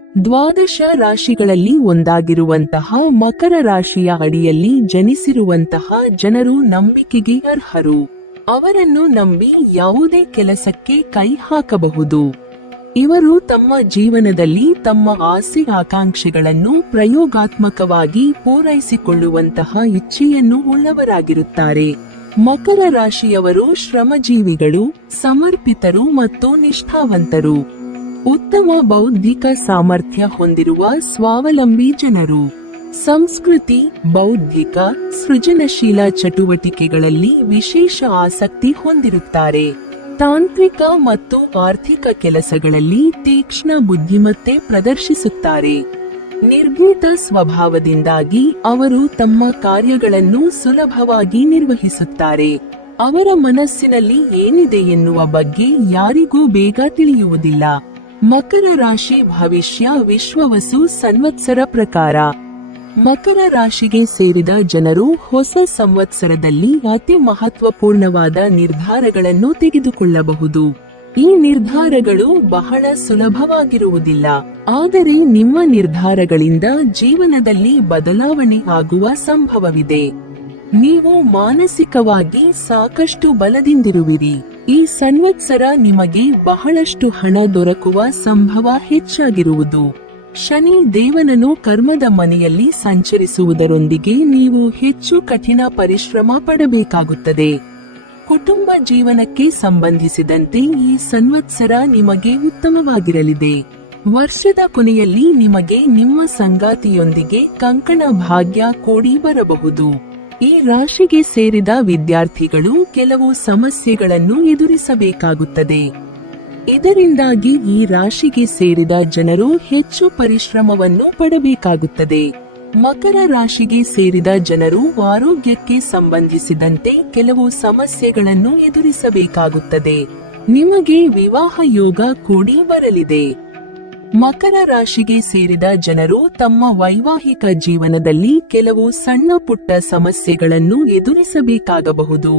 ದ್ವಾದಶ ರಾಶಿಗಳಲ್ಲಿ ಒಂದಾಗಿರುವಂತಹ ಮಕರ ರಾಶಿಯ ಅಡಿಯಲ್ಲಿ ಜನಿಸಿರುವಂತಹ ಜನರು ನಂಬಿಕೆಗೆ ಅರ್ಹರು. ಅವರನ್ನು ನಂಬಿ ಯಾವುದೇ ಕೆಲಸಕ್ಕೆ ಕೈ ಹಾಕಬಹುದು. ಇವರು ತಮ್ಮ ಜೀವನದಲ್ಲಿ ತಮ್ಮ ಆಸೆ ಆಕಾಂಕ್ಷೆಗಳನ್ನು ಪ್ರಯೋಗಾತ್ಮಕವಾಗಿ ಪೂರೈಸಿಕೊಳ್ಳುವಂತಹ ಇಚ್ಛೆಯನ್ನು ಉಳ್ಳವರಾಗಿರುತ್ತಾರೆ. ಮಕರ ರಾಶಿಯವರು ಶ್ರಮಜೀವಿಗಳು, ಸಮರ್ಪಿತರು ಮತ್ತು ನಿಷ್ಠಾವಂತರು. ಉತ್ತಮ ಬೌದ್ಧಿಕ ಸಾಮರ್ಥ್ಯ ಹೊಂದಿರುವ ಸ್ವಾವಲಂಬಿ ಜನರು. ಸಂಸ್ಕೃತಿ, ಬೌದ್ಧಿಕ, ಸೃಜನಶೀಲ ಚಟುವಟಿಕೆಗಳಲ್ಲಿ ವಿಶೇಷ ಆಸಕ್ತಿ ಹೊಂದಿರುತ್ತಾರೆ. ತಾಂತ್ರಿಕ ಮತ್ತು ಆರ್ಥಿಕ ಕೆಲಸಗಳಲ್ಲಿ ತೀಕ್ಷ್ಣ ಬುದ್ಧಿಮತ್ತೆ ಪ್ರದರ್ಶಿಸುತ್ತಾರೆ. ನಿರ್ಭೀತ ಸ್ವಭಾವದಿಂದಾಗಿ ಅವರು ತಮ್ಮ ಕಾರ್ಯಗಳನ್ನು ಸುಲಭವಾಗಿ ನಿರ್ವಹಿಸುತ್ತಾರೆ. ಅವರ ಮನಸ್ಸಿನಲ್ಲಿ ಏನಿದೆ ಎನ್ನುವ ಬಗ್ಗೆ ಯಾರಿಗೂ ಬೇಗ ತಿಳಿಯುವುದಿಲ್ಲ. ಮಕರ ರಾಶಿ ಭವಿಷ್ಯ ವಿಶ್ವವಸು ಸಂವತ್ಸರ ಪ್ರಕಾರ. ಮಕರ ರಾಶಿಗೆ ಸೇರಿದ ಜನರು ಹೊಸ ಸಂವತ್ಸರದಲ್ಲಿ ಅತಿ ಮಹತ್ವಪೂರ್ಣವಾದ ನಿರ್ಧಾರಗಳನ್ನು ತೆಗೆದುಕೊಳ್ಳಬಹುದು. ಈ ನಿರ್ಧಾರಗಳು ಬಹಳ ಸುಲಭವಾಗಿರುವುದಿಲ್ಲ, ಆದರೆ ನಿಮ್ಮ ನಿರ್ಧಾರಗಳಿಂದ ಜೀವನದಲ್ಲಿ ಬದಲಾವಣೆ ಆಗುವ ಸಂಭವವಿದೆ. ನೀವು ಮಾನಸಿಕವಾಗಿ ಸಾಕಷ್ಟು ಬಲದಿಂದಿರುವಿರಿ. ಈ ಸಂವತ್ಸರ ನಿಮಗೆ ಬಹಳಷ್ಟು ಹಣ ದೊರಕುವ ಸಂಭವ ಹೆಚ್ಚಾಗಿರುವುದು. ಶನಿ ದೇವನನು ಕರ್ಮದ ಮನೆಯಲ್ಲಿ ಸಂಚರಿಸುವುದರೊಂದಿಗೆ ನೀವು ಹೆಚ್ಚು ಕಠಿಣ ಪರಿಶ್ರಮ ಪಡಬೇಕಾಗುತ್ತದೆ. ಕುಟುಂಬ ಜೀವನಕ್ಕೆ ಸಂಬಂಧಿಸಿದಂತೆ ಈ ಸಂವತ್ಸರ ನಿಮಗೆ ಉತ್ತಮವಾಗಿರಲಿದೆ. ವರ್ಷದ ಕೊನೆಯಲ್ಲಿ ನಿಮಗೆ ನಿಮ್ಮ ಸಂಗಾತಿಯೊಂದಿಗೆ ಕಂಕಣ ಭಾಗ್ಯ ಕೂಡಿ ಬರಬಹುದು. ಈ ರಾಶಿಗೆ ಸೇರಿದ ವಿದ್ಯಾರ್ಥಿಗಳು ಕೆಲವು ಸಮಸ್ಯೆಗಳನ್ನು ಎದುರಿಸಬೇಕಾಗುತ್ತದೆ. ಇದರಿಂದಾಗಿ ಈ ರಾಶಿಗೆ ಸೇರಿದ ಜನರು ಹೆಚ್ಚು ಪರಿಶ್ರಮವನ್ನು ಪಡಬೇಕಾಗುತ್ತದೆ. ಮಕರ ರಾಶಿಗೆ ಸೇರಿದ ಜನರು ಆರೋಗ್ಯಕ್ಕೆ ಸಂಬಂಧಿಸಿದಂತೆ ಕೆಲವು ಸಮಸ್ಯೆಗಳನ್ನು ಎದುರಿಸಬೇಕಾಗುತ್ತದೆ. ನಿಮಗೆ ವಿವಾಹ ಯೋಗ ಕೂಡಿ ಬರಲಿದೆ. ಮಕರ ರಾಶಿಗೆ ಸೇರಿದ ಜನರು ತಮ್ಮ ವೈವಾಹಿಕ ಜೀವನದಲ್ಲಿ ಕೆಲವು ಸಣ್ಣ ಪುಟ್ಟ ಸಮಸ್ಯೆಗಳನ್ನು ಎದುರಿಸಬೇಕಾಗಬಹುದು.